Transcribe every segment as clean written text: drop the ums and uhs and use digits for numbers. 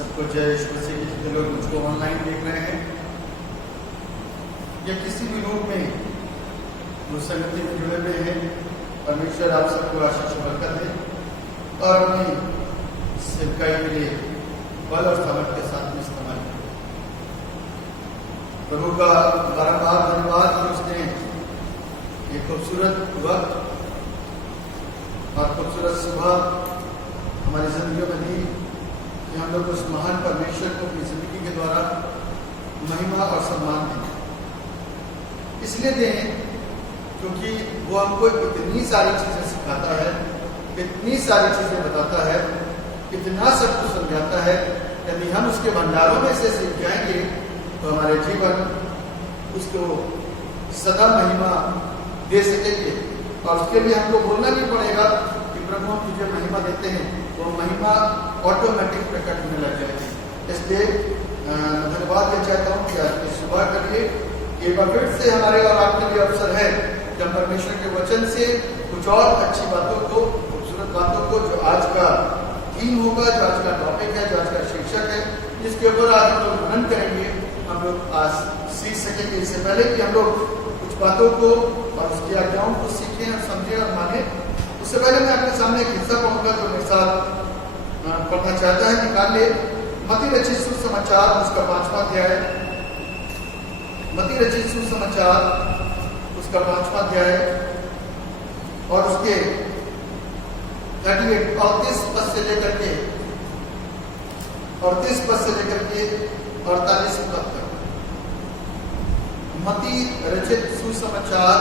सबको जय यीशु मसीह के। जितने लोग मुझको ऑनलाइन देख रहे हैं या किसी भी रूप में उस संगति में जुड़े हुए हैं, परमेश्वर आप सबको आशीष और बरकत दे और अपनी सेवकाई के लिए बल और सामर्थ के साथ में इस्तेमाल करें। प्रभु का बारंबार धन्यवाद कि उसने एक खूबसूरत वक्त और खूबसूरत सुबह हमारी जिंदगियों में दी कि हम लोग उस महान परमेश्वर को अपनी जिंदगी के द्वारा महिमा और सम्मान दें। इसलिए दें क्योंकि वो हमको इतनी सारी चीजें सिखाता है, इतनी सारी चीजें बताता है, इतना सब कुछ समझाता है। यदि हम उसके भंडारों में से सीख जाएंगे तो हमारे जीवन उसको सदा महिमा दे सकेंगे और उसके लिए हमको बोलना नहीं पड़ेगा कि प्रभु हम तुझे महिमा देते हैं, तो महिमा ऑटोमेटिक प्रकट होने लग जाएगी। इसलिए धन्यवाद देना चाहता हूँ कि आज की सुबह के लिए एक बार फिर से हमारे और आपके लिए अवसर है कि हम परमेश्वर के वचन से कुछ और अच्छी बातों को, खूबसूरत बातों को, जो आज का थीम होगा, जो आज का टॉपिक है, जो आज का शीर्षक है, जिसके ऊपर आज हम लोग मनन करेंगे, हम लोग आज सीख सकेंगे। इससे पहले कि हम लोग कुछ बातों को और उसकी आज्ञाओं को सीखें और समझें और माने, उससे पहले मैं आपके सामने एक हिस्सा पढ़ूंगा जो मेरे साथ पढ़ना चाहता है। निकाल ले मत्ती रचित सुसमाचार उसका 5वां अध्याय, मत्ती रचित सुसमाचार उसका 5वां अध्याय और उसके 38 पद से लेकर के 38 पद से लेकर के 48 पद तक। मत्ती रचित सुसमाचार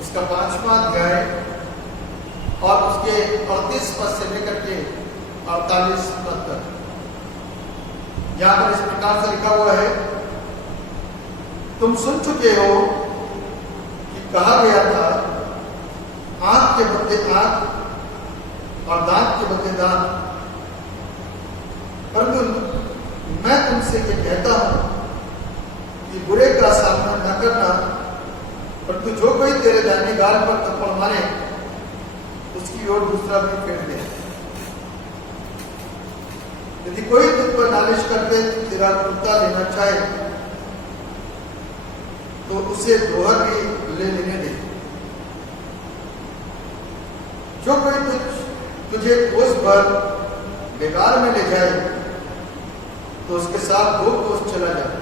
उसका 5वां अध्याय और उसके 38 पद से लेकर के 48 पद तक। यहां पर इस प्रकार से लिखा हुआ है, तुम सुन चुके हो कि कहा गया था, आंख के बदले आंख और दांत के बदले दांत, परंतु मैं तुमसे ये कहता हूं कि बुरे का सामना न करना, परंतु जो कोई तेरे दाहिने गाल पर थप्पड़ मारे उसकी ओर दूसरा भी फेर दे। यदि कोई तुझ पर नालिश करके तेरा कुर्ता लेना चाहे तो उसे दोहर भी ले लेने दे। जो कोई तुझे कोस भर बेकार में ले जाए तो उसके साथ 2 कोस चला जाए।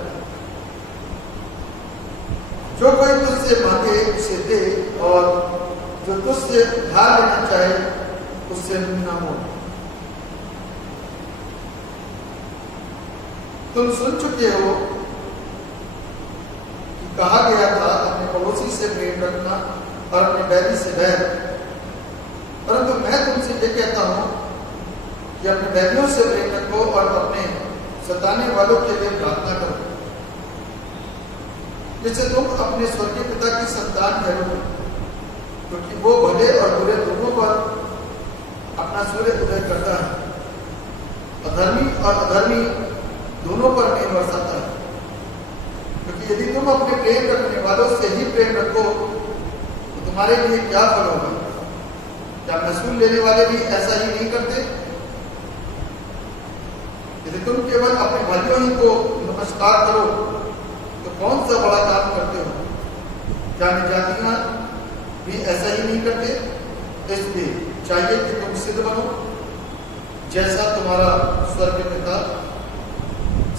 जो कोई तुझसे मांगे उसे दे और जो तुझसे उधार लेना चाहे उससे न मोड़। तुम सुन चुके हो कि कहा गया था, अपने पड़ोसी से प्रेम रखना और अपने बैरी से बैर, परंतु मैं तुमसे ये कहता हूं कि अपने बैरियों से प्रेम रखो और अपने सताने वालों के लिए प्रार्थना करो, जिससे तुम अपने स्वर्गीय पिता की संतान ठहरोगे, क्योंकि वो भले और बुरे दोनों पर अपना सूर्य उदय करता है, अधर्मी और अधर्मी दोनों पर मेघ बरसाता है। क्योंकि यदि तुम अपने प्रेम रखने वालों से ही प्रेम रखो तो तुम्हारे लिए क्या फल होगा? क्या महसूल लेने वाले भी ऐसा ही नहीं करते? यदि तुम केवल अपने भाइयों ही को नमस्कार करो तो कौन सा बड़ा काम करते हो? क्या निजातियां भी ऐसा ही नहीं करते? इसलिए चाहिए कि तुम सिद्ध बनो जैसा तुम्हारा स्वर्गीय पिता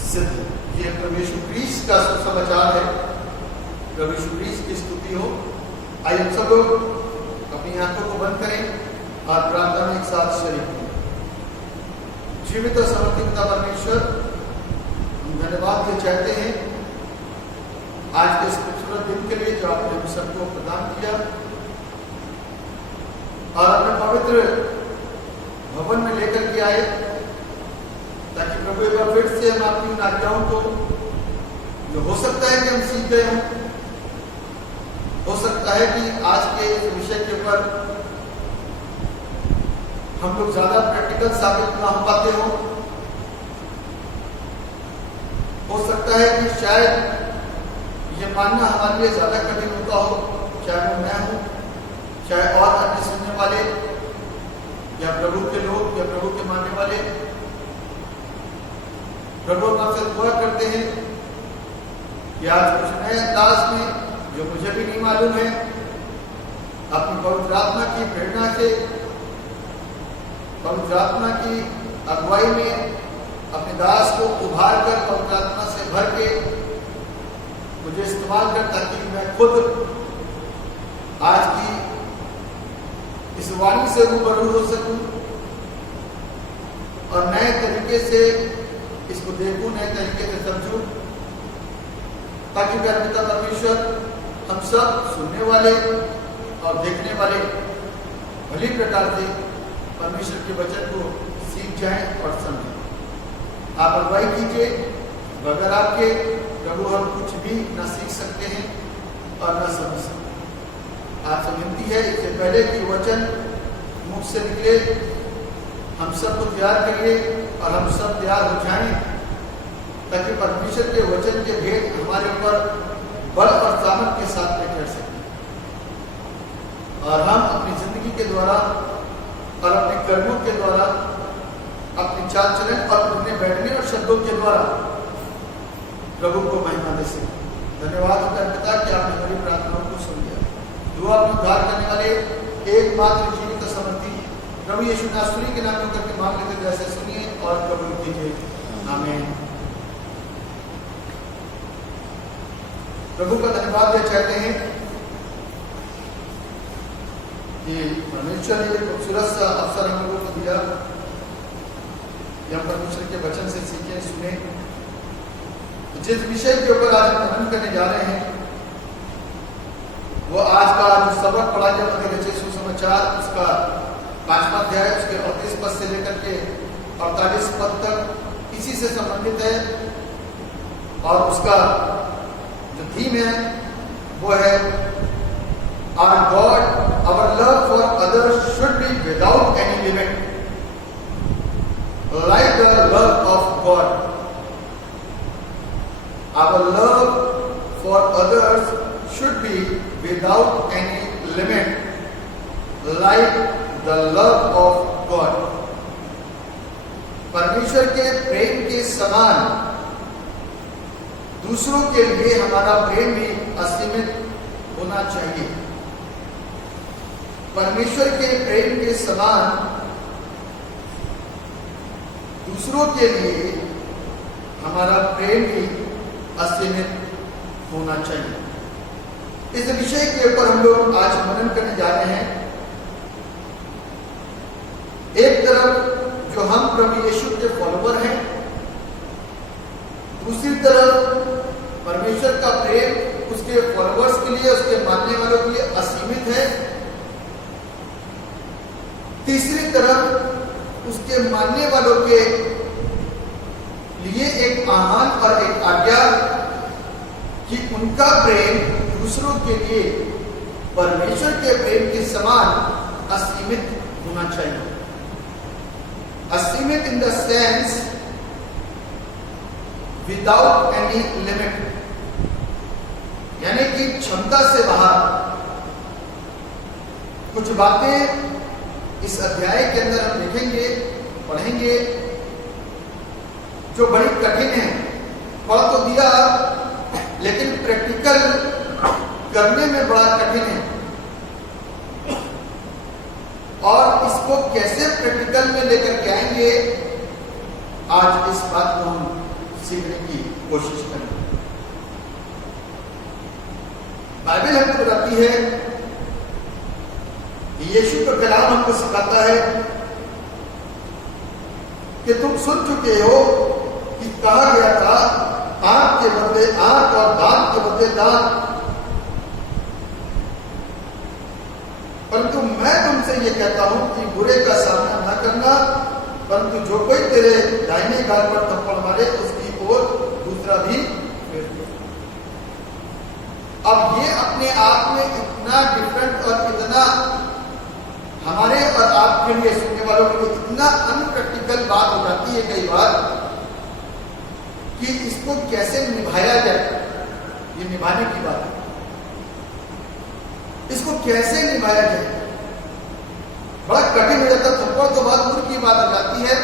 सिद्ध। ये प्रभु यीशु क्रिस्ट का सुसमाचार है। प्रभु यीशु क्रिस्ट की स्तुति हो। आइए हम सब लोग अपनी आंखों को बंद करें और प्रार्थना में एक साथ शरीक हों। जीवित और समर्थित पिता परमेश्वर, हम धन्यवाद देना चाहते हैं आज के इस खूबसूरत दिन के लिए जो आपने हम सबको प्रदान किया और अपने पवित्र भवन में लेकर के आए, ताकि प्रभु एक बार फिर से हम आपकी आज्ञाओं को, जो हो सकता है कि हम सीख गए हों, हो सकता है कि आज के इस विषय के ऊपर हम लोग ज्यादा प्रैक्टिकल साबित ना हो पाते हो सकता है कि शायद ये मानना हमारे लिए ज्यादा कठिन होता हो, चाहे वो मैं हूं, चाहे और अन्य सुनने वाले या प्रभु के लोग या प्रभु के मानने वाले। प्रभु हम आपसे दुआ करते हैं कि आज कुछ नए अंदाज में, जो मुझे भी नहीं मालूम है, अपनी पवित्र आत्मा की प्रेरणा से, पवित्र आत्मा की अगुवाई में अपने दास को उभार कर पवित्र आत्मा से भर के मुझे इस्तेमाल कर, ताकि मैं खुद आज की इस वाणी से रूबरू हो सकूं और नए तरीके से इसको देखूं, नए तरीके से समझूं, ताकि मेरा पिता परमेश्वर हम सब सुनने वाले और देखने वाले भली प्रकार से परमेश्वर के वचन को सीख जाएं और समझें। आप अगुवाई कीजिए, बगैर आपके प्रभु हम कुछ भी न सीख सकते हैं और न समझ सकते। आपसे विनती है, इससे पहले कि वचन मुख से निकले, हम सबको तैयार करिए और हम सब तैयार हो जाएं, ताकि परमेश्वर के वचन के भेद हमारे ऊपर बल और सामर्थ के साथ में चढ़ सकें और हम अपनी जिंदगी के द्वारा और अपने कर्मों के द्वारा, अपने चाल चलन और उठने बैठने और शब्दों के द्वारा प्रभु को महिमा दे सकें। धन्यवाद होता है पिता कि आपने हमारी प्रार्थनाओं को सुन लिया। दुआ में उद्धार करने वाले एकमात्र जीवित समर्थी प्रभु यीशु नासरी के नाम में करके मांग लेते जैसे सुनिए और कबूल कीजिए। आमीन। प्रभु का धन्यवाद देना चाहते हैं कि परमेश्वर ने एक खूबसूरत सा अवसर हम लोगों को दिया कि हम परमेश्वर के वचन से सीखें, सुने। जिस विषय के ऊपर आज हम मनन करने जा रहे हैं वो आज का जो सबक पढ़ा गया मत्ती रचित सुसमाचार, उसका 5वां अध्याय, उसके 38 पद से लेकर के 48 पद तक इसी से संबंधित है और उसका जो थीम है वो है Our God, our love for others should be without any limit, like the love of God. Our love for others should be without any limit, like the love of God. परमेश्वर के प्रेम के समान दूसरों के लिए हमारा प्रेम भी असीमित होना चाहिए। परमेश्वर के प्रेम के समान दूसरों के लिए हमारा प्रेम भी असीमित होना चाहिए। इस विषय के ऊपर हम लोग आज मनन करने जा रहे हैं। एक तरफ जो हम प्रभु यीशु के फॉलोवर हैं, दूसरी तरफ परमेश्वर का प्रेम उसके फॉलोवर्स के लिए, उसके मानने वालों के लिए असीमित है। तीसरी तरफ उसके मानने वालों के लिए एक आह्वान और एक आज्ञा कि उनका प्रेम दूसरों के लिए परमेश्वर के प्रेम के समान असीमित होना चाहिए। असीमित in the sense without any limit, यानी कि क्षमता से बाहर। कुछ बातें इस अध्याय के अंदर हम देखेंगे, पढ़ेंगे, जो बड़ी कठिन है। पढ़ तो दिया, लेकिन प्रैक्टिकल करने में बड़ा कठिन है। और इसको कैसे प्रैक्टिकल में लेकर के आएंगे, आज इस बात को हम सीखने की कोशिश करेंगे। बाइबल हमको बताती है, यीशु का कलाम हमको सिखाता है कि तुम सुन चुके हो कि कहा गया था, आंख के बदले आंख और दांत के बदले दांत। परंतु मैं तुमसे ये कहता हूं कि बुरे का सामना न करना, परंतु जो कोई तेरे दाहिने गाल पर थप्पड़ मारे उसकी ओर दूसरा भी फेर दे। अब ये अपने आप में इतना डिफरेंट और इतना हमारे और आपके लिए, सुनने वालों के लिए इतना अनप्रैक्टिकल बात हो जाती है कई बार कि इसको कैसे निभाया जाए। ये निभाने की बात है, इसको कैसे निभाया जाए बड़ा कठिन हो जाता। थप्पड़ तो बहुत दूर की बात हो जाती है,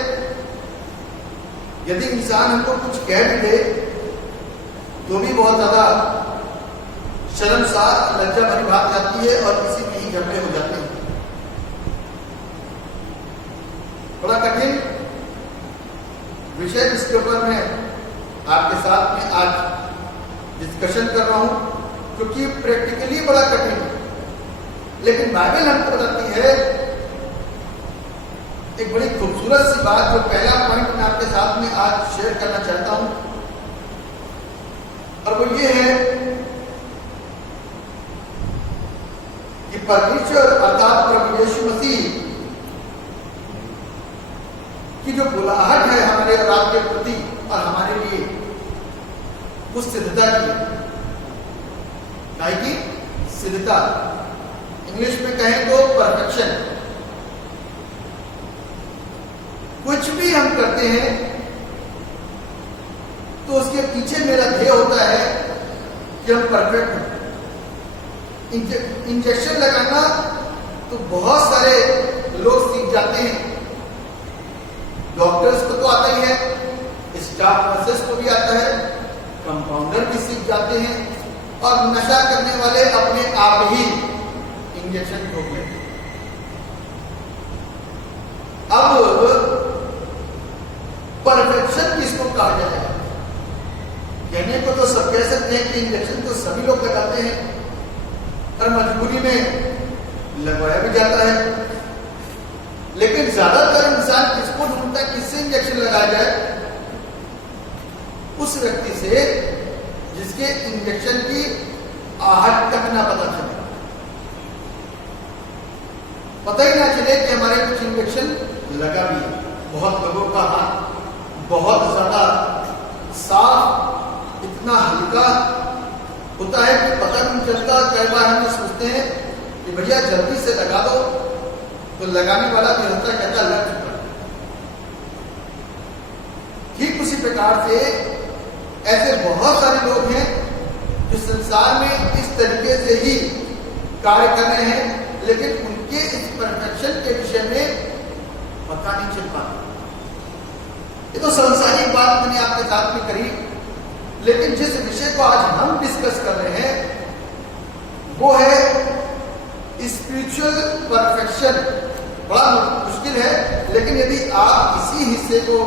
यदि इंसान हमको कुछ कह भी दे तो भी बहुत ज्यादा शर्मसार लज्जा भरी बात जाती है और किसी के ही झगड़े हो जाते हैं। बड़ा कठिन विषय जिसके ऊपर मैं आपके साथ में आज डिस्कशन कर रहा हूं, क्योंकि प्रैक्टिकली बड़ा कठिन है, लेकिन बाइबल हमको बताती है एक बड़ी खूबसूरत सी बात, जो पहला पॉइंट मैं आपके साथ में आज शेयर करना चाहता हूं, और वो ये है कि परमेश्वर अर्थात प्रभु यीशु मसीह की जो बुलाहट है हमारे और आपके प्रति और हमारे लिए, उस सिद्धता की सिद्धता, इंग्लिश में कहें तो परफेक्शन। कुछ भी हम करते हैं तो उसके पीछे मेरा ध्येय होता है कि हम परफेक्ट हो। इंजेक्शन लगाना तो बहुत सारे लोग सीख जाते हैं, डॉक्टर्स को तो आता ही है, स्टाफ नर्सेस को भी आता है, कंपाउंडर भी सीख जाते हैं, और नशा करने वाले अपने आप ही इंजेक्शन ठोक लेते हैं। अब परफेक्शन किसको कहा जाएगा? कहने को तो सब कह सकते हैं कि इंजेक्शन तो सभी लोग लगाते हैं और मजबूरी में लगवाया भी जाता है, लेकिन ज्यादातर इंसान किसको ढूंढता है, किससे इंजेक्शन लगाया जाए? उस व्यक्ति से जिसके इंजेक्शन की आहट तक ना पता चले, पता ही ना चले कि हमारे कुछ इंजेक्शन लगा भी है। बहुत लोगों का हाथ बहुत ज्यादा साफ, इतना हल्का होता है कि पता नहीं चलता। कई बार हम सोचते हैं कि भैया जल्दी से लगा दो, तो लगाने वाला भी होता कहता लग चुका। ठीक उसी प्रकार से ऐसे बहुत सारे लोग हैं जो संसार में इस तरीके से ही कार्य कर रहे हैं, लेकिन उनके इस परफेक्शन के विषय में पता नहीं चल पाता। ये तो सांसारिक बात मैंने आपके साथ में करी, लेकिन जिस विषय को आज हम डिस्कस कर रहे हैं वो है स्पिरिचुअल परफेक्शन। बड़ा मुश्किल है, लेकिन यदि आप इसी हिस्से को,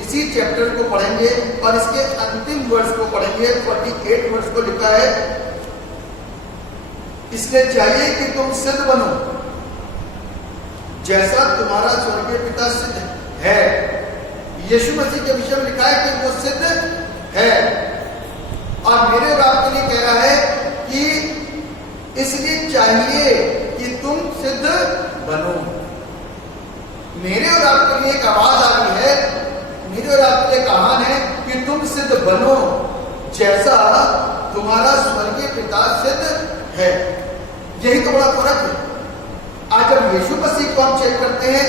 इसी चैप्टर को पढ़ेंगे और इसके अंतिम वर्ष को पढ़ेंगे, 48 वर्ष को लिखा है, इसलिए चाहिए कि तुम सिद्ध बनो जैसा तुम्हारा स्वर्गीय पिता सिद्ध है। यीशु मसीह के विषय में लिखा है कि वो सिद्ध है, और मेरे और आपके लिए कह रहा है कि इसलिए चाहिए कि तुम सिद्ध बनो। मेरे और आपके लिए एक आवाज आ रही है, मेरे और आपके लिए एक आह्वान है कि तुम सिद्ध बनो जैसा तुम्हारा स्वर्गीय पिता सिद्ध है। यही तो बड़ा फर्क है। आज जब यीशु मसीह को हम चेक करते हैं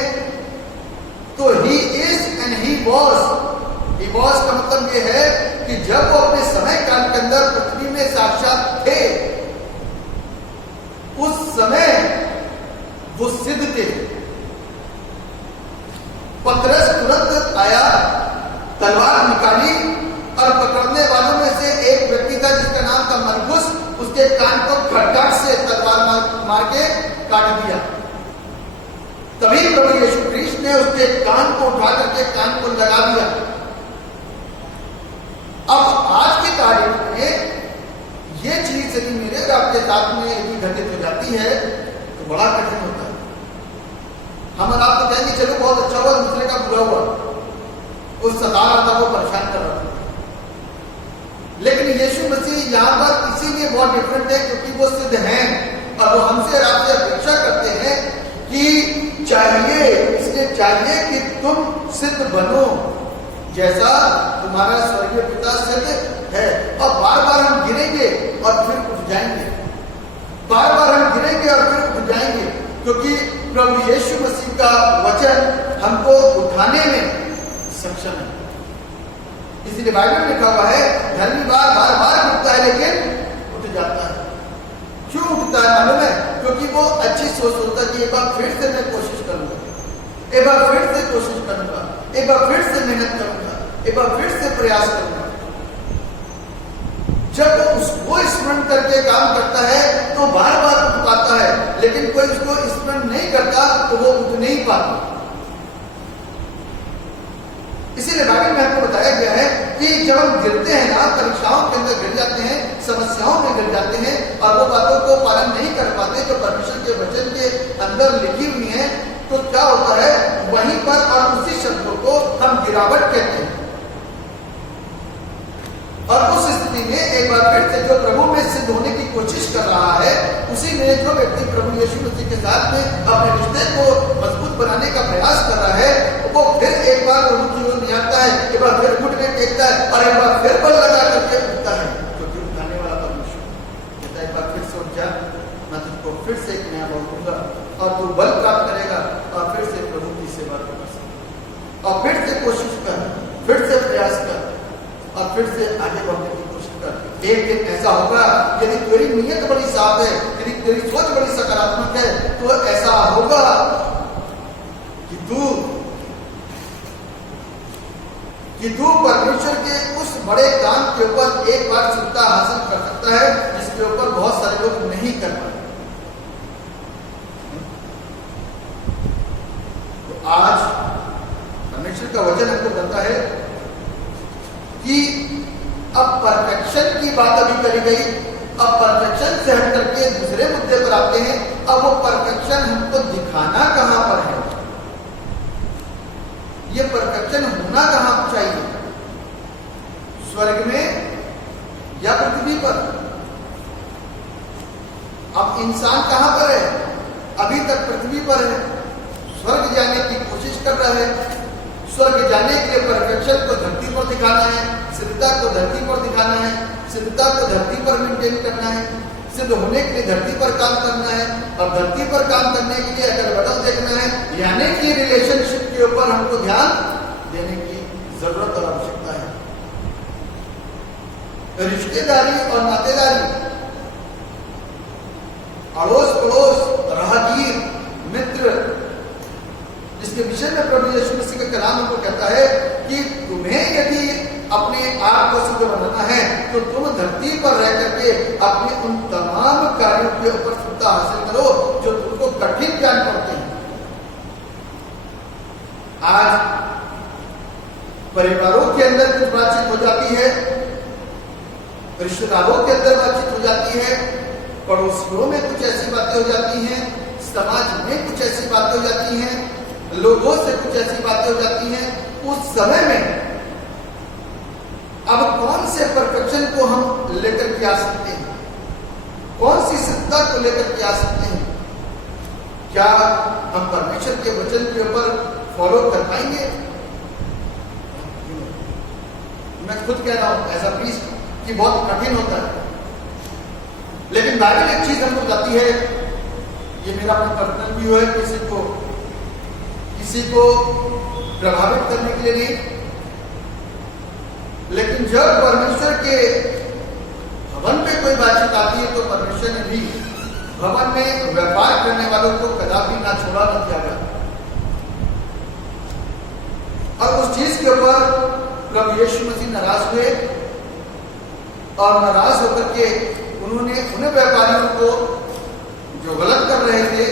तो he is and he was का मतलब यह है कि जब वो अपने समय काल के अंदर पृथ्वी में साक्षात थे, उस समय वो सिद्ध थे। पतरस तुरंत आया, तलवार निकाली और पकड़ने वालों में से एक व्यक्ति था जिसका नाम था मरकुस, उसके कान को खटखट से तलवार मार के काट दिया। तभी प्रभु यीशु कृष्ण ने उसके कान को उठा करके कान को लगा दिया। अब आज की तारीख में ये चीज यदि मेरे और आपके साथ में यदि घटित हो जाती है तो बड़ा कठिन होता है। हम और आपको कहेंगे चलो बहुत अच्छा हुआ, दूसरे का बुरा हुआ, उस सता रहा था, वो परेशान कर रहा था। लेकिन यीशु मसीह यहाँ पर इसीलिए बहुत डिफरेंट है क्योंकि वो सिद्ध हैं और वो हमसे और आपसे अपेक्षा करते हैं कि चाहिए, इसलिए चाहिए कि तुम सिद्ध बनो जैसा तुम्हारा स्वर्गीय पिता सिद्ध है। और बार बार हम गिरेंगे और फिर उठ जाएंगे, बार बार हम गिरेंगे और फिर उठ जाएंगे, क्योंकि प्रभु यीशु मसीह का वचन हमको उठाने में सक्षम है। इसीलिए बाइबल में लिखा हुआ है धर्मी बार बार उठता है लेकिन उठ जाता है। क्यों उठता है मालूम है? क्योंकि वो अच्छी सोच होता है कि एक बार फिर से मैं कोशिश करूंगा, एक बार फिर से कोशिश करूंगा, एक बार फिर से मेहनत करूंगा, एक बार फिर से प्रयास करना। जब वो उसको स्मरण करके काम करता है तो बार बार उठ पाता है, लेकिन कोई उसको स्मरण नहीं करता तो वो उठ नहीं पाता। इसीलिए बाइबल में आपको बताया गया है कि जब हम गिरते हैं ना, परीक्षाओं के अंदर गिर जाते हैं, समस्याओं में गिर जाते हैं और वो बातों को पालन नहीं कर पाते जो परमेश्वर के वचन के अंदर लिखी हुई हैं, तो क्या होता है, वहीं पर और उसी शब्दों को हम गिरावट कहते हैं। और उस स्थिति में एक बार फिर से जो प्रभु में सिद्ध होने की कोशिश कर रहा है, उसी में जो व्यक्ति प्रभु यीशु मसीह के साथ में अपने रिश्ते को मजबूत बनाने का प्रयास कर रहा है, वो फिर एक बार प्रभु की ओर निहारता है, एक बार फिर घुटने टेकता है और एक बार फिर बल लगा करके उठता है, क्योंकि उठाने वाला परमेश्वर कहता है एक बार फिर से उठ जा, मैं तुझको फिर से एक नया बल दूंगा और तू बल प्राप्त करेगा और फिर से प्रभु की सेवा कर सकेगा। और फिर से कोशिश कर, फिर से प्रयास कर और फिर से आगे बढ़ने की कोशिश कर। एक दिन ऐसा होगा, यदि तेरी नीयत बड़ी साफ है, यदि तेरी सोच बड़ी सकारात्मक है, तो ऐसा होगा कि तू परमेश्वर के उस बड़े काम के ऊपर एक बार सत्ता हासिल कर सकता है जिसके ऊपर बहुत सारे लोग नहीं कर पाते। तो आज परमेश्वर का वचन हमको बताता है कि अब परफेक्शन की बात अभी करी गई, अब परफेक्शन से हट करके दूसरे मुद्दे पर आते हैं। अब वो परफेक्शन हमको दिखाना कहां पर है, ये परफेक्शन होना कहां चाहिए, स्वर्ग में या पृथ्वी पर। अब इंसान कहां पर है, अभी तक पृथ्वी पर है, स्वर्ग जाने की कोशिश कर रहा है। स्वर्ग जाने के लिए परफेक्शन को धरती पर दिखाना है, सिद्धता को धरती पर दिखाना है, सिद्धता को धरती पर मेंटेन करना है, सिद्ध होने के लिए धरती पर काम करना है। और धरती पर काम करने के लिए अगर बदल देखना है, यानी कि रिलेशनशिप के ऊपर हमको ध्यान देने की जरूरत और आवश्यकता है। रिश्तेदारी और नातेदारी, अड़ोस पड़ोस, राहगीर, मित्र, जिसके विषय में प्रभु यीशु मसीह का कलाम हमको कहता है कि तुम्हें यदि अपने आप को शुद्ध बनाना है तो तुम धरती पर रह करके अपने उन तमाम कार्यों के ऊपर शुद्धता हासिल करो जो तुमको कठिन जान पड़ते हैं। आज परिवारों के अंदर कुछ बातचीत हो जाती है, रिश्तेदारों के अंदर बातचीत हो जाती है, पड़ोसियों में कुछ ऐसी बातें हो जाती हैं, समाज में कुछ ऐसी बातें हो जाती हैं, लोगों से कुछ ऐसी बातें हो जाती हैं। उस समय में अब कौन से परफेक्शन को हम लेकर के आ सकते हैं, कौन सी सत्ता को लेकर के आ सकते हैं? क्या हम परमेश्वर के वचन के ऊपर फॉलो कर पाएंगे? मैं खुद कह रहा हूं ऐसा प्लीज कि बहुत कठिन होता है, लेकिन बाइबल एक चीज हमको बताती है, ये मेरा अपना पर्सनल व्यू है, किसी को प्रभावित करने के लिए नहीं, लेकिन जब परमेश्वर के भवन पे कोई बातचीत आती है तो परमेश्वर ने भी भवन में व्यापार करने वालों को कदापि ना छोड़ा न त्यागा। और उस चीज के ऊपर प्रभु यीशु मसीह नाराज हुए और नाराज होकर के उन्होंने उन व्यापारियों को जो गलत कर रहे थे,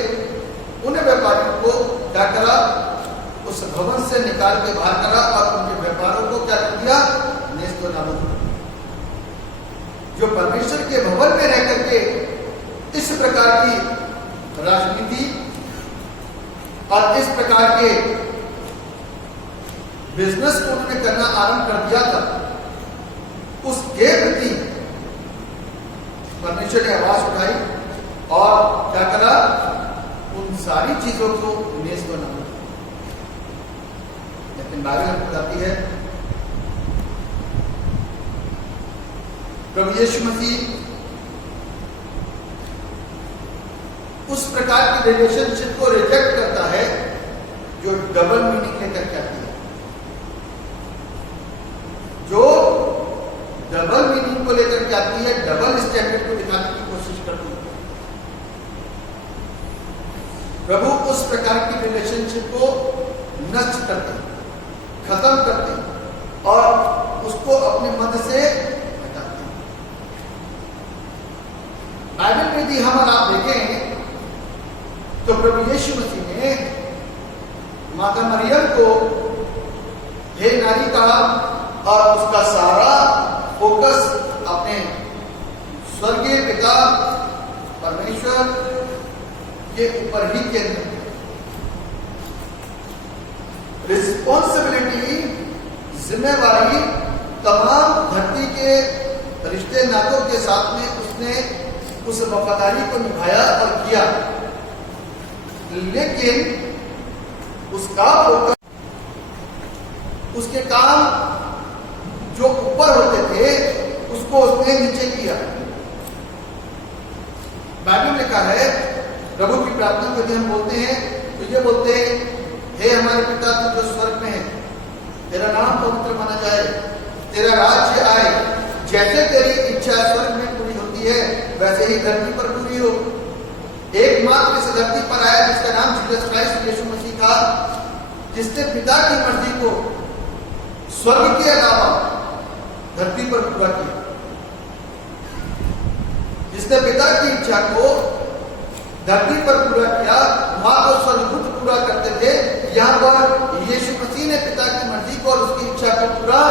उन व्यापारियों को क्या करा, उस भवन से निकाल के बाहर करा और उनके व्यापारों को क्या कर दिया, नेस्त नाबूद। जो परमेश्वर के भवन में रह करके इस प्रकार की राजनीति और इस प्रकार के बिजनेस को उन्होंने करना आरंभ कर दिया था, उसके प्रति परमेश्वर ने आवाज उठाई और क्या करा, उन सारी चीजों को नेस्त नाबूद। लेकिन बाइबल बताती है प्रभु यीशु मसीह उस प्रकार की रिलेशनशिप को रिजेक्ट करता है जो डबल मीनिंग लेकर के आती है, जो डबल मीनिंग को लेकर के आती है, डबल स्टैंडर्ड को दिखाने की कोशिश करती है। प्रभु उस प्रकार की रिलेशनशिप को नष्ट करते हैं, खत्म करते हैं और अपने मध्य से हटाते हैं। बाइबल में भी हम और आप देखें तो प्रभु यीशु मसीह ने माता मरियम को हे नारी कहा और उसका सारा फोकस अपने स्वर्गीय पिता परमेश्वर के ऊपर ही केंद्रित है। रिस्पॉन्सिबिलिटी, जिम्मेवारी तमाम धरती के रिश्ते नातों के साथ में उसने उस वफादारी को निभाया और किया, लेकिन उसका फोकस, उसके काम जो ऊपर होते थे उसको उसने नीचे किया। बाइबल में लिखा है, प्रभु की प्रार्थना को यदि हम बोलते हैं तो ये बोलते हैं, हे हमारे पिता तू जो स्वर्ग में है, तेरा नाम पवित्र माना जाए, तेरा राज्य आए, जैसे तेरी इच्छा स्वर्ग में पूरी होती है वैसे ही धरती पर पूरी हो। एकमात्र इस धरती पर आया जिसका नाम जीसस क्राइस्ट यीशु मसीह था, जिसने पिता की मर्जी को स्वर्ग के अलावा धरती पर पूरा किया, जिसने पिता की इच्छा को धरती पर पूरा किया। वहां तो स्वर्गदूत पूरा करते थे, यहां पर यीशु मसीह ने पिता की मर्जी को और उसकी इच्छा को पूरा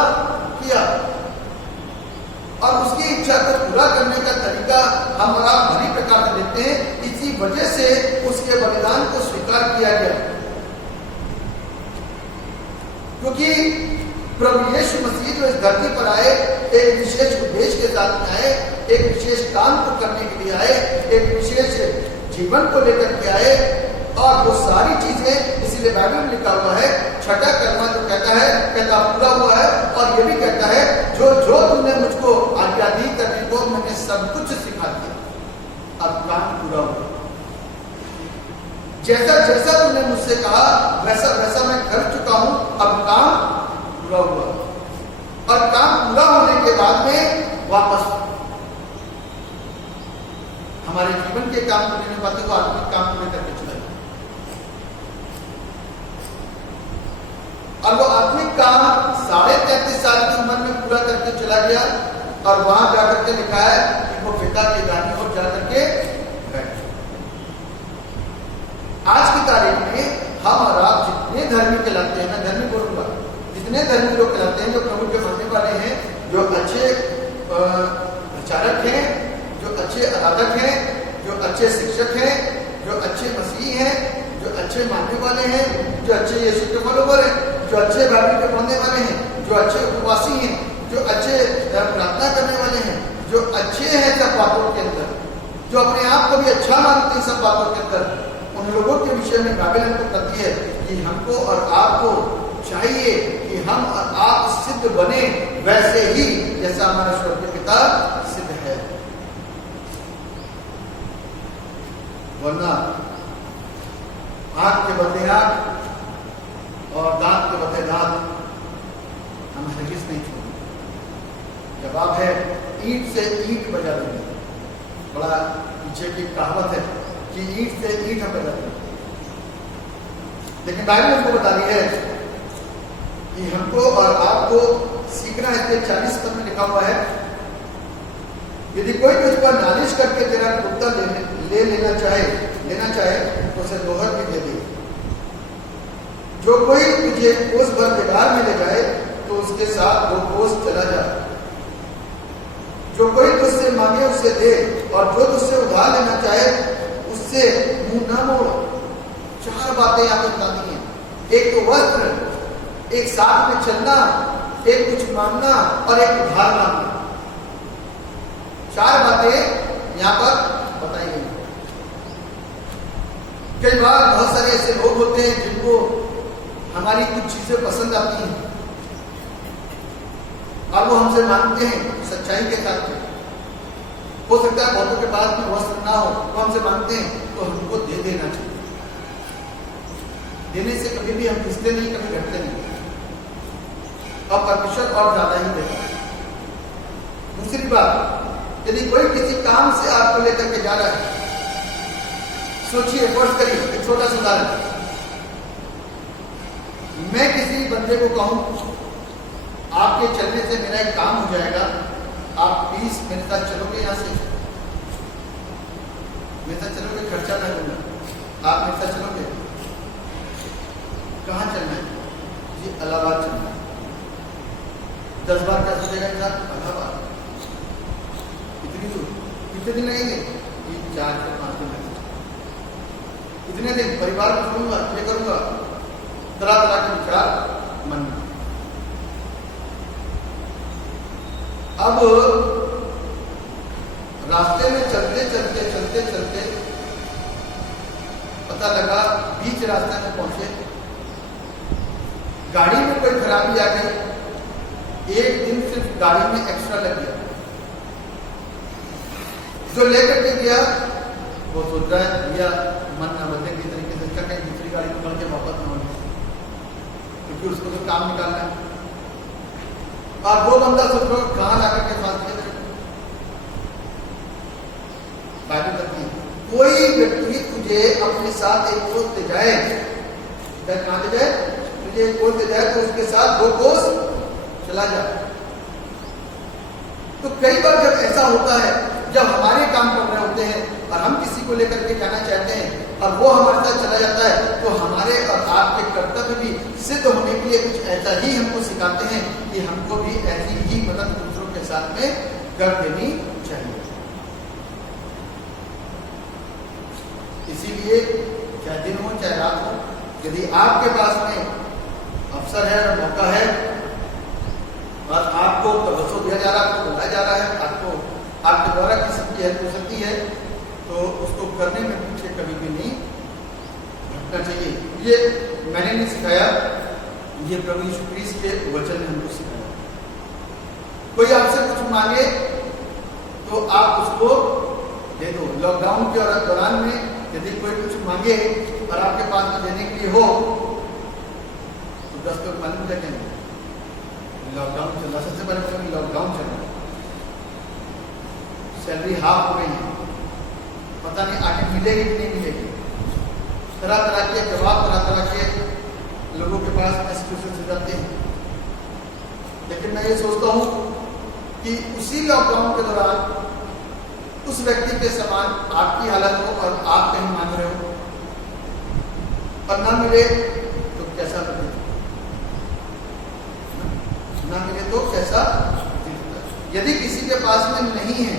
किया, और उसकी इच्छा को पूरा करने का तरीका हम और आप भली प्रकार से देखते हैं। इसी वजह से उसके बलिदान को स्वीकार किया गया, क्योंकि प्रभु यीशु मसीह जो इस धरती पर आए, एक विशेष उद्देश्य के साथ में आए, एक विशेष काम को करने के लिए आए, एक विशेष जीवन को लेकर के आए, और वो सारी चीजें, इसीलिए बाइबल में लिखा हुआ है, छठा कलमा जो कहता है, कहता पूरा हुआ है, और ये भी कहता है जो जो तुमने मुझको आज्ञा दी करने को मैंने सब कुछ सिखा दिया, अब काम पूरा हुआ। जैसा जैसा तुमने मुझसे कहा वैसा वैसा मैं कर चुका हूं, अब काम पूरा हुआ, और काम पूरा होने के बाद में वापस हमारे जीवन के काम पूरे नहीं पाते, वो आत्मिक काम पूरे करके चला गया, और वो आत्मिक काम 33.5 साल की उम्र में पूरा करके चला गया, और वहां जाकर के लिखा है कि वो पिता के दाहिनी ओर जाकर के बैठे। आज की तारीख में हम और आप जितने धर्मी कहलाते हैं, मैं धर्मी बोलूंगा, जितने धर्मी लोग कहलाते हैं, जो प्रभु के मानने वाले हैं, जो अच्छे प्रचारक हैं, जो अच्छे आराधक हैं, जो अच्छे शिक्षक हैं, जो अच्छे मसीही हैं, जो अच्छे मानने वाले हैं, जो अच्छे यीशु के फॉलोवर हैं, जो अच्छे बाइबल के पढ़ने वाले हैं, जो अच्छे उपवासी हैं, जो अच्छे प्रार्थना करने वाले हैं, जो अच्छे हैं सब बातों के अंदर, जो अपने आप को भी अच्छा मानते हैं सब बातों के अंदर, उन लोगों के विषय में बाइबल हमको कहती है कि हमको और आपको चाहिए कि हम और आप सिद्ध बने वैसे ही जैसा हमारा स्वर्गीय पिता सिद्ध है, वरना आंख के बदले आंख और दांत के बदले दांत हम हरगिज नहीं छोड़ेंगे। जवाब है ईंट से ईंट बजा देंगे। बड़ा पीछे की कहावत है कि ईंट से ईंट हम बजा देंगे, लेकिन बाइबल हमको बता रही है कि हमको और आपको सीखना है। 40 पद में लिखा हुआ है, यदि कोई तुझ पर नालिश करके तेरा कुर्ता ले लेना चाहे तो उसे दोहर भी दे दे। जो कोई तुझे कोस भर बेगार में ले जाए तो उसके साथ 2 कोस चला जा। जो कोई तुझसे मांगे उसे दे, और जो तुझसे उधार लेना चाहे उससे मुंह न मोड़। 4 बातें यहाँ पे बतानी है, एक तो वस्त्र, एक साथ में चलना, एक कुछ मांगना और एक उधार मांगना। 4 बातें यहाँ पर बताई गई। कई बार बहुत सारे ऐसे लोग होते हैं जिनको हमारी कुछ चीजें पसंद आती हैं और वो हमसे मांगते हैं सच्चाई के साथ में। हो सकता है बहुतों के पास में वस्त्र ना हो तो हमसे मांगते हैं, तो हमको दे देना चाहिए। देने से कभी भी हम खिसते नहीं, कभी घटते नहीं, और परमेश्वर और ज्यादा ही देता है। दूसरी बात, यदि कोई किसी काम से आपको लेकर के जा रहा है, सोचिए, फर्ज करिए, एक छोटा सा उदाहरण, मैं किसी बंदे को कहूं आप आपके चलने से मेरा एक काम हो जाएगा, आप प्लीज मेरे साथ चलोगे, यहाँ से मेरे साथ चलोगे, खर्चा मैं दूंगा, आप मेरे साथ चलोगे? कहाँ चलना है जी? इलाहाबाद चलना है। 10 बार क्या सोचेगा इंसान? इलाहाबाद इतनी दूर, कितने दिन लगेंगे? 4 से 5 दिन लगेंगे। इतने दिन परिवार को छोड़ूंगा, ये करूंगा, तरह तरह के विचार मन में। अब रास्ते में चलते चलते पता लगा बीच रास्ते में पहुंचे, गाड़ी में कोई खराबी आ गई, 1 दिन सिर्फ गाड़ी में एक्स्ट्रा लग गया। जो लेकर के गया वो सोच रहा है भैया मन न बदले की तरीके से कहीं दूसरी गाड़ी पकड़ के वापस न होने, क्योंकि उसको तो काम निकालना है। और वो बंदा सोच रहा कहाँ जाकर के फांस दिया। कोई व्यक्ति तुझे अपने साथ 1 कोस ले जाए, कहाँ ले जाए? तुझे 1 कोस ले जाए तो उसके साथ 2 कोस चला जाए। तो कई बार जब ऐसा होता है, जब हमारे काम कर रहे होते हैं और हम किसी को लेकर के जाना चाहते हैं और वो हमारे साथ चला जाता है, तो हमारे और आपके कर्तव्य भी सिद्ध होने के लिए कुछ ऐसा ही हमको सिखाते हैं कि हमको भी ऐसी ही मदद दूसरों के साथ में कर देनी चाहिए। इसीलिए चाहे दिन हो चाहे रात हो, यदि आपके पास में अवसर है और मौका है और आपको तवज्जो दिया जा रहा है, आपको बुलाया जा रहा है, आपको आपके द्वारा किसी की हेल्प हो सकती है, तो उसको करने में पीछे कभी भी नहीं हटना चाहिए। ये मैंने नहीं सिखाया, ये प्रभु यीशु क्रिस्ट के वचन ने हमको सिखाया। कोई आपसे कुछ मांगे तो आप उसको दे दो। लॉकडाउन के दौरान में यदि कोई कुछ मांगे और आपके पास में देने के लिए हो तो 10 लोग मालूम क्या कहेंगे? लॉकडाउन चल रहा, सबसे पहले लॉकडाउन चल रहा, सैलरी हाफ हो गई है, पता नहीं आगे मिलेगी कि नहीं मिलेगी। तरह तरह के जवाब तरह तरह के लोगों के पास में सिचुएशन से जाते हैं। लेकिन मैं ये सोचता हूँ कि उसी लॉकडाउन के दौरान उस व्यक्ति के समान आपकी हालत हो और आप कहीं मांग रहे हो और ना मिले तो कैसा लगेगा? ना मिले तो कैसा? यदि किसी के पास में नहीं है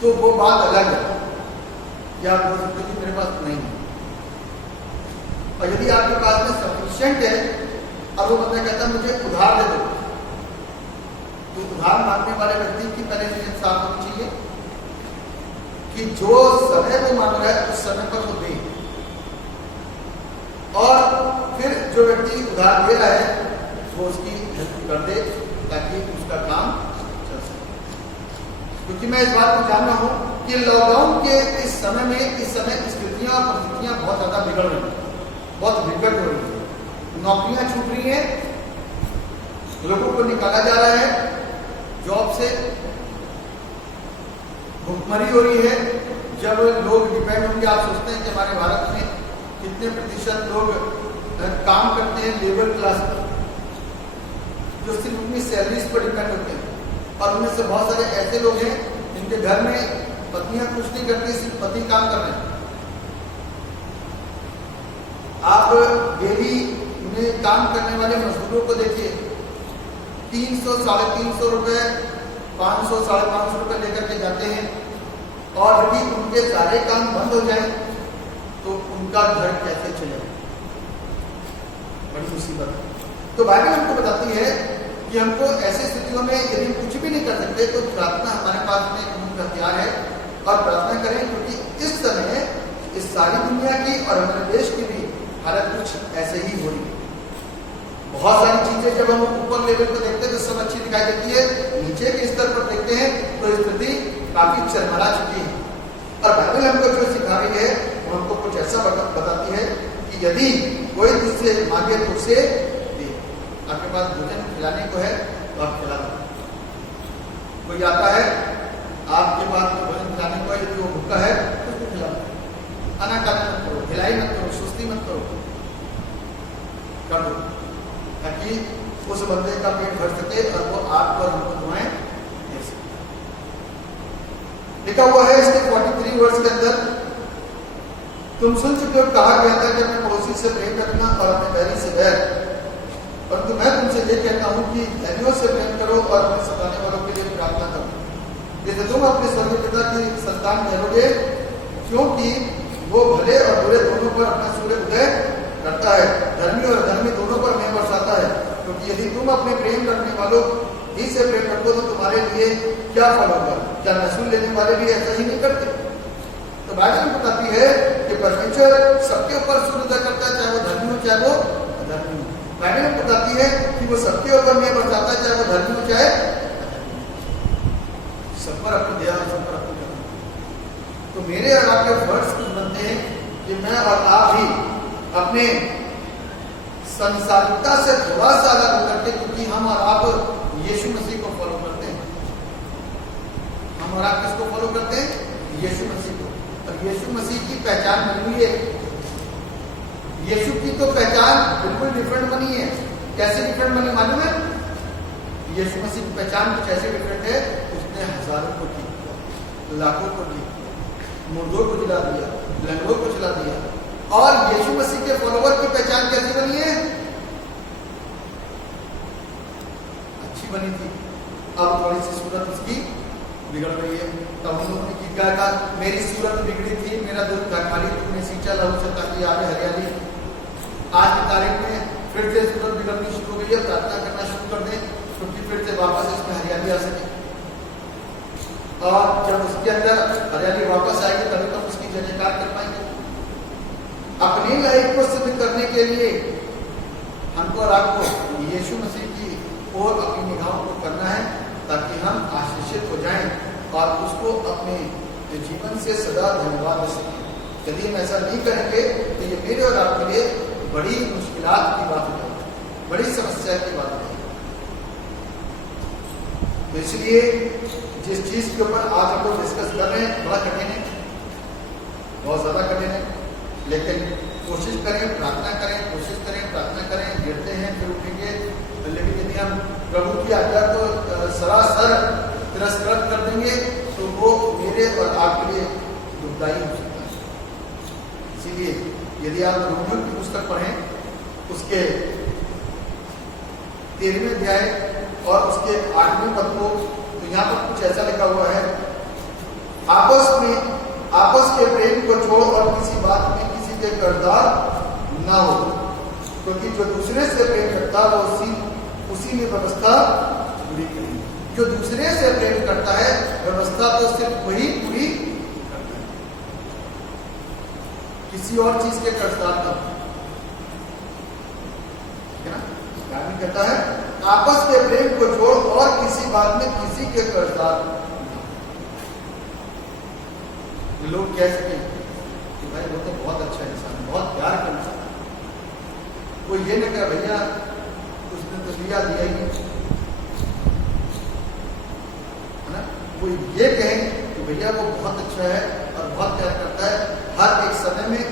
तो वो बात अलग है कि आप बोल सकते हो कि मेरे पास नहीं है। और यदि आपके पास में सफिशिएंट है और वो बंदा कहता है मुझे उधार दे दो, तो उधार मांगने वाले व्यक्ति की पहले से साफ होनी चाहिए कि जो समय वो मांग रहा है उस समय पर वो दे, और फिर जो व्यक्ति उधार दे रहा है वो उसकी हेल्प कर दे ताकि उसका काम चल सके। क्योंकि मैं इस बात को जानना हूं कि लॉकडाउन के इस समय स्थितियां और परिस्थितियां बहुत ज्यादा बिगड़ रही हैं, बहुत विकट हो रही है। नौकरियां छूट रही हैं, लोगों को निकाला जा रहा है जॉब से, भुखमरी हो रही है। जब लोग डिपेंड होंगे, आप सोचते हैं कि हमारे भारत में कितने प्रतिशत लोग काम करते हैं लेबर क्लास पर, जो सिर्फ अपनी सैलरीज पर डिपेंड होते हैं, और उनमें से बहुत सारे ऐसे लोग हैं जिनके घर में पत्नियां कुछ नहीं करती, सिर्फ पति काम कर रहे हैं। आप डेली में काम करने वाले मजदूरों को देखिए, 300, 350 रुपए, 500, 550 रुपए लेकर के जाते हैं, और यदि उनके सारे काम बंद हो जाए तो उनका घर कैसे चलेगा? बड़ी मुसीबत है। तो बाइबल हमको बताती है कि हमको ऐसी स्थितियों में यदि कुछ भी नहीं कर सकते तो प्रार्थना हमारे पास में एक मुख्य हथियार है, और प्रार्थना करें, क्योंकि इस समय इस सारी दुनिया की और हमारे देश की भी हालत कुछ ऐसे ही हो रही है। बहुत सारी चीजें जब हम ऊपर लेवल पर देखते हैं तो सब अच्छी दिखाई देती है, नीचे के स्तर पर देखते हैं तो स्थिति काफी चरमरा चुकी है। और बाइबल हमको जो सिखा रही है वो हमको कुछ ऐसा बताती है कि यदि कोई तुझसे मांगे तो उसे दे। आपके पास भोजन खिलाने को है तो आप खिला दो। कोई आता है आपके पास भोजन खिलाने को है, यदि वो भूखा है तो उसको खिला दो। आनाकानी मत करो, ढिलाई मत करो, सुस्ती मत करो, कर दो। ताकि उस बंदे का पेट भर सके और वो आपको और हमको दुआएं दे सके। लिखा हुआ है इसके 43 वर्ष के अंदर, तुम सुन चुके हो कहा गया था कि अपने पड़ोसी से प्रेम रखना और अपने बैरी से बैर, परंतु मैं तुमसे ये कहता हूं कि धर्मियों से प्रेम करो और अपने सताने वालों के लिए प्रार्थना करो, जैसे तुम अपने स्वर्गीय पिता की संतान ठहरोगे, क्योंकि वो भले और बुरे दोनों पर अपना सूर्य उदय करता है, धर्मी और अधर्मी दोनों पर मेघ बरसाता है। क्योंकि यदि तुम अपने प्रेम रखने वालों ही से प्रेम रखो तो तुम्हारे लिए क्या फल होगा? क्या महसूल लेने वाले भी ऐसा ही नहीं करते? तो बाइबल बताती है कि परमेश्वर सबके ऊपर सूर्य उदय करता है, चाहे वो धर्मी हो चाहे वो अधर्मी हो। बाइबल बताती है कि वो सबके ऊपर मेघ बरसाता है, चाहे वो धर्मी हो चाहे सब पर अपनी दया और सब पर अपनी करुणा। तो मेरे और आपके फर्ज बनते हैं कि मैं और आप भी अपने संसारिकता से थोड़ा सा अलग होकर के, क्योंकि हम और आप यीशु मसीह को फॉलो करते हैं, हम और आप किसको फॉलो करते हैं? यीशु मसीह को। और यीशु मसीह की पहचान बनी हुई है। यीशु की तो पहचान बिल्कुल डिफरेंट बनी है। कैसे डिफरेंट बनी मालूम है? यीशु मसीह की पहचान कुछ ऐसे डिफरेंट है, उसने हजारों को की, लाखों को की, मुर्दों को जिला दिया, लंगड़ों को जिला दिया। और यीशु मसीह के फॉलोवर की पहचान कैसी बनी है? अच्छी बनी थी, अब थोड़ी सी सूरत उसकी बिगड़ गई है। तब हम लोगों ने गीत गाया था, मेरी सूरत बिगड़ी थी, मेरा दिल था खाली, तुमने सींचा लहू से ताकि आगे हरियाली। आज की तारीख में फिर से सूरत बिगड़नी शुरू हो गई है, प्रार्थना करना शुरू कर दें क्योंकि फिर से वापस इसमें हरियाली आ सके। और जब उसके अंदर हरियाली वापस आएगी तभी तो उसकी जय जयकार कर पाएंगे। अपनी लाइफ को सिद्ध करने के लिए हमको और आपको यीशु मसीह की ओर अपनी निगाहों को करना है, ताकि हम आशीषित हो जाएं और उसको अपने जीवन से सदा धन्यवाद दे सकें। यदि हम ऐसा नहीं करेंगे तो ये मेरे और आपके लिए बड़ी मुश्किलात की बात है, बड़ी समस्या की बात है। तो इसलिए जिस चीज के ऊपर आज हम लोग डिस्कस कर रहे हैं बड़ा कठिन है, बहुत ज्यादा कठिन है, लेकिन कोशिश करें, प्रार्थना करें, कोशिश करें, प्रार्थना करें, गिरते हैं फिर उठेंगे। लेकिन यदि हम प्रभु की आज्ञा को सरासर तिरस्कृत कर देंगे तो वो मेरे और आपके लिए दुखदायी हो सकता है। इसीलिए यदि आप रोमियो की पुस्तक पढ़ें, उसके 13वें अध्याय और उसके 8वें पद को, तो यहाँ पर कुछ ऐसा लिखा हुआ है, आपस के प्रेम को छोड़ और किसी बात में किसी के कर्जदार ना हो, क्योंकि जो दूसरे से प्रेम करता है वो उसी में व्यवस्था पूरी करेगी। जो दूसरे से प्रेम करता है व्यवस्था तो सिर्फ वही पूरी करता है, किसी और चीज के कर्जदार ना हो, है ना? गांधी कहता है आपस के प्रेम को छोड़ और किसी बात में किसी के कर्जदार। लोग कह सके कि भाई वो तो बहुत अच्छा इंसान, बहुत प्यार का इंसान, वो ये न कहे भैया उसने तो दिया ही नहीं, है ना? वो ये कहें कि भैया वो बहुत अच्छा है और बहुत प्यार करता है, हर एक समय में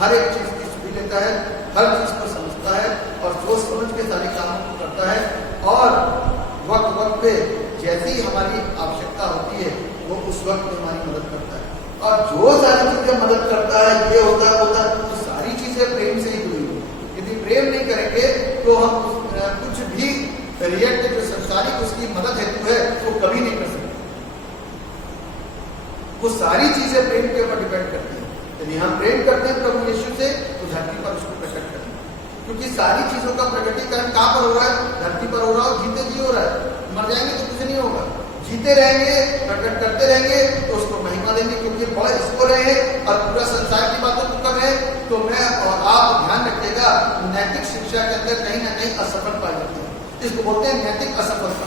हर एक चीज की सुधी लेता है, हर चीज को समझता है और सोच समझ के सारे कामों को करता है, और वक्त वक्त पे जैसी हमारी आवश्यकता होती है वो उस वक्त में हमारी मदद करता है। और जो सारी चीजें मदद करता है, ये होता है, तो सारी चीजें प्रेम से ही हुई। यदि प्रेम नहीं करेंगे तो हम कुछ भी रिएक्ट जो संसारिक उसकी मदद हेतु है वो कभी नहीं कर सकते। वो सारी चीजें प्रेम के ऊपर डिपेंड करती है। यदि हम प्रेम करते हैं प्रभु यीशु से तो धरती पर उसको प्रकट करें, क्योंकि सारी चीजों का प्रकटीकरण कहां पर हो रहा है? धरती पर हो रहा है, जीते जी हो रहा है। मर जाएंगे तो कुछ नहीं होगा, जीते रहेंगे, प्रकट करते रहेंगे तो उसको महिमा देंगे, क्योंकि बड़ा इसको रहे और पूरा संसार की बातों को कर रहे। तो मैं और आप ध्यान रखिएगा, नैतिक शिक्षा के अंदर कहीं ना कहीं असफल पाई जाती है। इसको बोलते हैं नैतिक असफलता।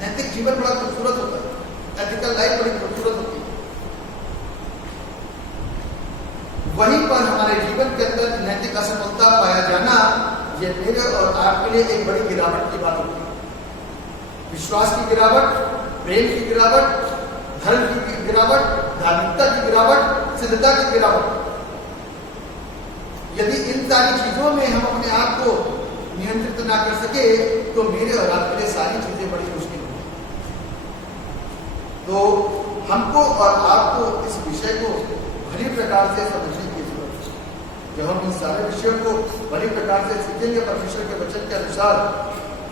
नैतिक जीवन बड़ा खूबसूरत होता है, एथिकल लाइफ बड़ी खूबसूरत होती है। वहीं पर हमारे जीवन के अंदर नैतिक असफलता पाया जाना, ये मेरे और आपके लिए एक बड़ी गिरावट की बात होती है। विश्वास की गिरावट, प्रेम की गिरावट, धर्म की गिरावट, धार्मिकता की गिरावट, सिद्धता की गिरावट। यदि इन सारी चीजों में हम अपने आप को नियंत्रित ना कर सके तो मेरे और आपके लिए सारी चीजें बड़ी मुश्किल होंगी। तो हमको और आपको इस विषय को भली प्रकार से समझने की जरूरत है। जब हम इन सारे विषयों को भली प्रकार से सीखेंगे, परमेश्वर के वचन के अनुसार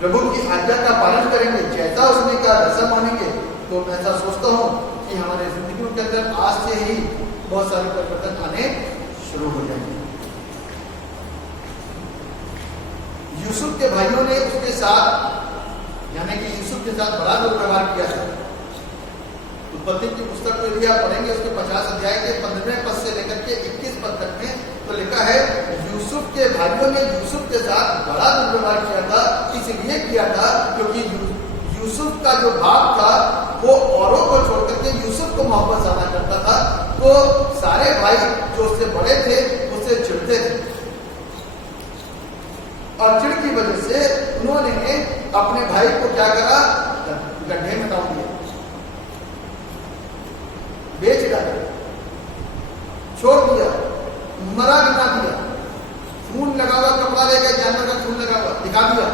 प्रभु की आज्ञा का पालन करेंगे, जैसा उसने कहा वैसा मानेंगे, तो मैं ऐसा सोचता हूँ कि हमारे जिंदगियों के अंदर आज से ही बहुत सारे परिवर्तन आने शुरू हो जाएंगे। यूसुफ के भाइयों ने उसके साथ यानी कि यूसुफ के साथ बड़ा दुर्व्यवहार किया है। उत्पत्ति की पुस्तक को यदि आप पढ़ेंगे उसके 50 अध्याय के 15वें पद से लेकर के 21 पद तक में तो लिखा है यूसुफ के भाइयों ने यूसुफ के साथ बड़ा दुर्व्यवहार किया था। इसलिए किया था क्योंकि यूसुफ का जो बाप था वो औरों को छोड़कर के यूसुफ को मोहब्बत ज्यादा करता था। तो सारे भाई जो उससे बड़े थे उससे चिढ़ते थे और चिढ़ की वजह से उन्होंने अपने भाई को क्या करा, गड्ढे में डाल दिया, बेच डाला, छोड़ दिया, मरा गिरा दिया, खून लगा हुआ कपड़ा लेकर, जानवर का खून लगा हुआ दिखा दिया,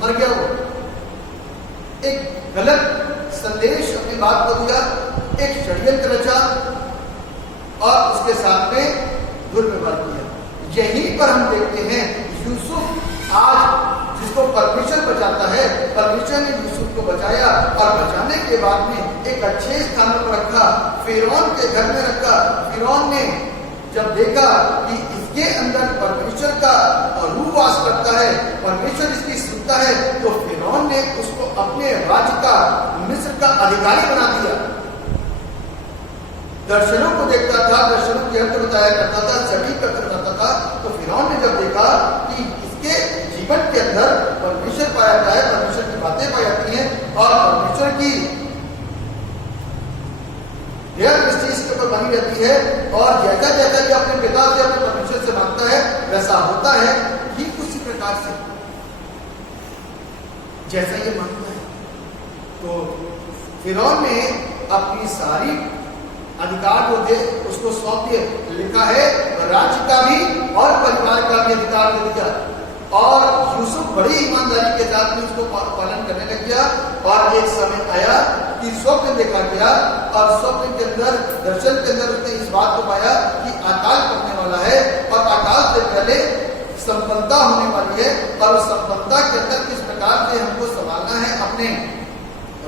मर गया वो। एक गलत संदेश अपनी बात को दिया, एक षड्यंत्र रचा और उसके साथ में दुर्व्यवहार किया। यहीं पर हम देखते हैं यूसुफ आज जिसको परमेश्वर बचाता है, परमेश्वर ने यूसुफ को बचाया और बचाने के बाद में एक अच्छे स्थान पर रखा, फिरौन के घर में रखा। फिरौन ने जब देखा कि इसके अंदर परमेश्वर का रूह वास करता है, परमेश्वर इसकी सुनता है, तो फिरौन ने उसको अपने राज्य का, मिस्र का अधिकारी बना दिया। दर्शनों को देखता था, दर्शनों के अर्थ बताया करता था, सभी अर्थ बताता था। तो फिरौन ने जब देखा कि इसके जीवन के अंदर परमेश्वर पाया जाए, परमेश्वर की बातें पाई जाती हैं और परमेश्वर की दृष्टि इसके ऊपर बनी रहती है और जैसा जैसा कि अपने पिता से, अपने परमेश्वर से मांगता है वैसा होता है, ठीक उसी प्रकार से जैसा ये मांगता है। तो फिरौन ने अपनी सारी अधिकार जो थे उसको सौंप दिए। लिखा है राज्य का भी और परिवार का भी अधिकार दे दिया और यूसुफ बड़ी ईमानदारी के साथ में उसको पालन करने लग गया। और एक समय आया कि स्वप्न देखा गया और स्वप्न के अंदर, दर्शन के अंदर उसने इस बात को पाया कि अकाल पड़ने वाला है और अकाल से पहले संपन्नता होने वाली है और उस संपन्नता के अंदर किस प्रकार से हमको संभालना है अपने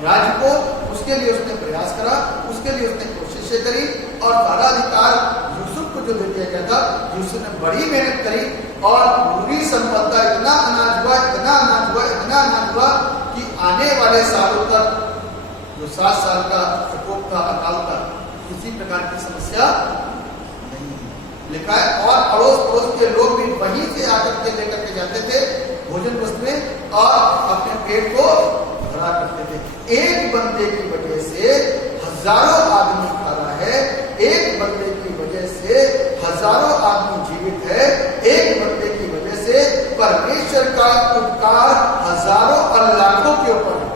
राज्य को, उसके लिए उसने प्रयास करा, उसके लिए उसने कोशिशें करी और सारा अधिकार यूसुफ को जो दे दिया गया था, यूसुफ ने बड़ी मेहनत करी और पूरी संपन्नता, इतना अनाज हुआ, इतना अनाज हुआ, इतना अनाज हुआ कि आने वाले सालों तक जो 7 साल का प्रकोप था, अकाल था, किसी प्रकार की समस्या नहीं। लिखा है और अड़ोस पड़ोस के लोग भी वहीं से आकर के लेकर के जाते थे भोजन वस्तु में और अपने पेट को भरा करते थे। एक बंदे की वजह से हजारों आदमी खा रहा है, एक बंदे की वजह से हजारों आदमी जीवित है, एक बंदे की वजह से परमेश्वर का उपकार हजारों और लाखों के ऊपर है।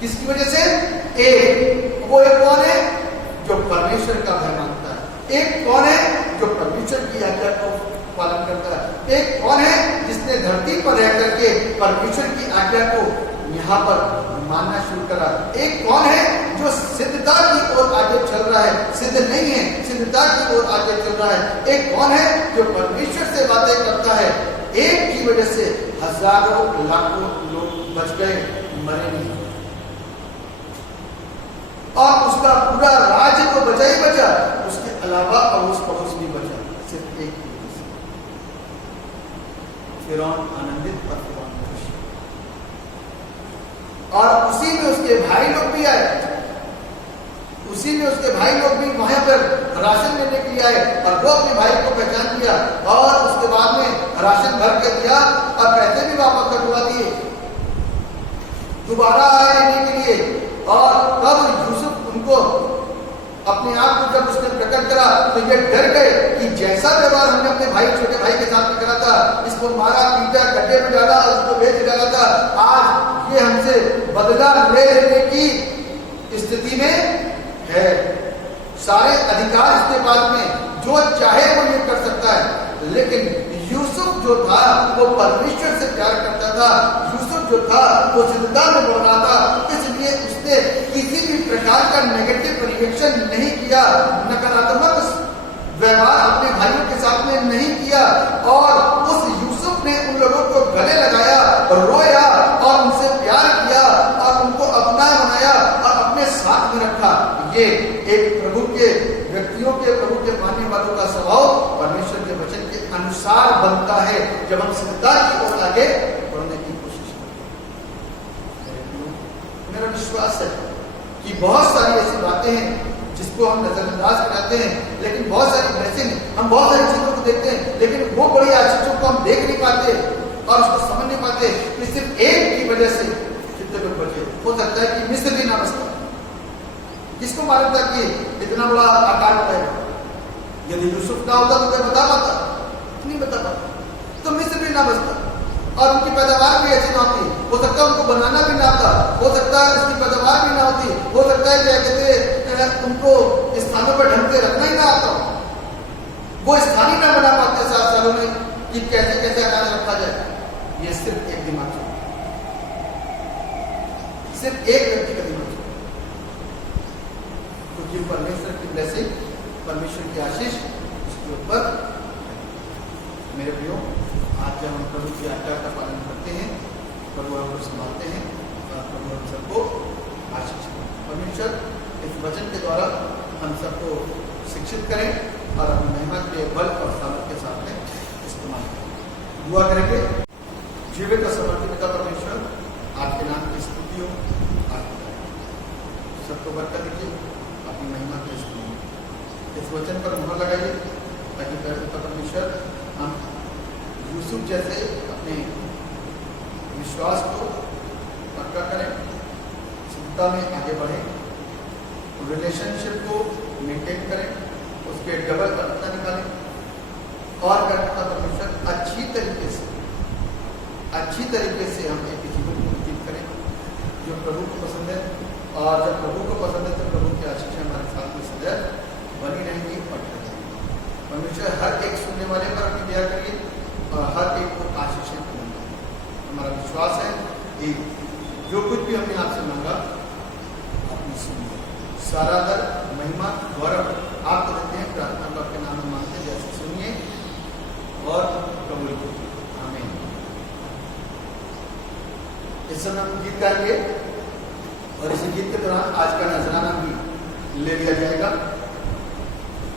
किसकी वजह से? एक, वो एक कौन है? जो परमेश्वर का भय मानता है। एक कौन है? जो परमेश्वर की आज्ञा को पालन करता है। एक कौन है? जिसने धरती पर रह करके परमेश्वर की आज्ञा को यहाँ पर मानना शुरू करा। एक कौन है? जो सिद्धता की ओर आगे चल रहा है, सिद्ध नहीं है, सिद्धता की ओर आगे चल रहा है। एक कौन है? जो परमेश्वर से बातें करता है। एक की वजह से हजारों लाखों लोग बच गए, मरे नहीं और उसका पूरा राज्य तो बचा ही बचा, उसके अलावा अड़ोस पड़ोस भी बचा, सिर्फ एक की वजह से। फिरौन आनंदित और फिरौन खुश और उसी में उसके भाई लोग भी आए, उसी में उसके भाई लोग भी वहां पर राशन लेने के लिए आए और वो अपने भाई को पहचान किया और उसके बाद में राशन भर के दिया और पैसे भी वापस कटवा दिए, दोबारा आए लेने के लिए। और तब यूसुफ उनको अपने आप को जब उसने प्रकट करा तो ये डर गए कि जैसा व्यवहार हमने अपने भाई, छोटे भाई के साथ में करा था, इसको मारा, पीटा, गड्ढे में डाला, उसको बेच डाला था, आज ये हमसे बदला लेने की स्थिति में है। सारे अधिकार इसके पास में जो चाहे वो ये कर सकता है। लेकिन यूसुफ जो था वो परमेश्वर से प्यार करता था, यूसुफ जो था वो सिद्धता में बढ़ रहा था, इसलिए उसने किसी भी प्रकार का नेगेटिव रिएक्शन नहीं किया, नकारात्मक व्यवहार अपने भाइयों के साथ में नहीं किया। और उस यूसुफ ने उन लोगों को गले लगाया, रोया और उनसे प्यार किया और उनको अपना बनाया और अपने साथ में रखा। ये एक प्रभु के व्यक्तियों के, प्रभु के मानने वालों का स्वभाव परमेश्वर के वचन के अनुसार बनता है जब हम सिद्धता की ओर आगे बढ़ने की कोशिश करते हैं। मेरा विश्वास है कि बहुत सारी ऐसी बातें हैं जिसको हम नजरअंदाज कराते हैं, लेकिन बहुत सारी ब्लेसिंग, हम बहुत सारी चीजों को देखते हैं, लेकिन वो बड़ी चीजों को हम देख नहीं पाते और उसको समझ नहीं पाते कि सिर्फ एक की वजह से कितने लोग बचे। हो सकता है कि मिस्र भी ना बचता, किसको मालूम था कि इतना बड़ा आकार बढ़ेगा। यदि यूसुफ ना होता तो क्या बता पाता? नहीं बता पाता। तो मिस्र भी ना बचता और उनकी पैदावार भी ऐसी ना होती, हो सकता है उनको बनाना भी ना आता, हो सकता है उसकी पैदावार भी ना होती, हो सकता है क्या कहते उनको स्थानों पर ढंग से रखना ही ना आता, वो स्थान ही ना बना पाते 7 सालों में कि कैसे कैसे अनाज रखा जाए। ये सिर्फ एक दिमाग चलता, सिर्फ एक व्यक्ति का दिमाग चलता, क्योंकि परमेश्वर की ब्लेसिंग, परमेश्वर की आशीष उसके ऊपर। मेरे प्रियो, आज जब हम प्रभु की आज्ञा का पालन करते हैं, प्रभु हमको संभालते हैं और प्रभु हम सबको आशीष करें। परमेश्वर इस वचन के द्वारा हम सबको शिक्षित करें और अपनी महिमा के बल और सामर्थ के साथ में इस्तेमाल करें। दुआ करेंगे। जीवित और समर्पित पिता परमेश्वर, आपके नाम की स्तुति हो, सबको बरकत दीजिए, अपनी महिमा के इस वचन पर मोहर लगाइए ताकि पिता परमेश्वर हम यूसुफ जैसे अपने विश्वास को पक्का करें, सिद्धता में आगे बढ़ें, रिलेशनशिप को मेंटेन करें, उसके डबल अर्थ निकालें और पिता परमेश्वर अच्छी तरीके से हम एक जीवन को व्यतीत करें जो प्रभु को पसंद है। और जब प्रभु को पसंद है तो प्रभु की आशीष हमारे साथ में सदैव बनी रहेंगी और परमेश्वर हर एक सुनने वाले पर अपनी दया करिए और हर एक को आशीषें करेंगे। हमारा विश्वास है कि जो कुछ भी हमने आपसे मांगा आपने सुनिए। सारा दर महिमा गौरव आपको देते हैं, प्रार्थना को आपके नाम में मांगते हैं, जैसे सुनिए और कबूल कीजिए। आमीन। इस समय हम गीत गाएंगे और इसी गीत के दौरान आज का नजराना भी ले लिया जाएगा।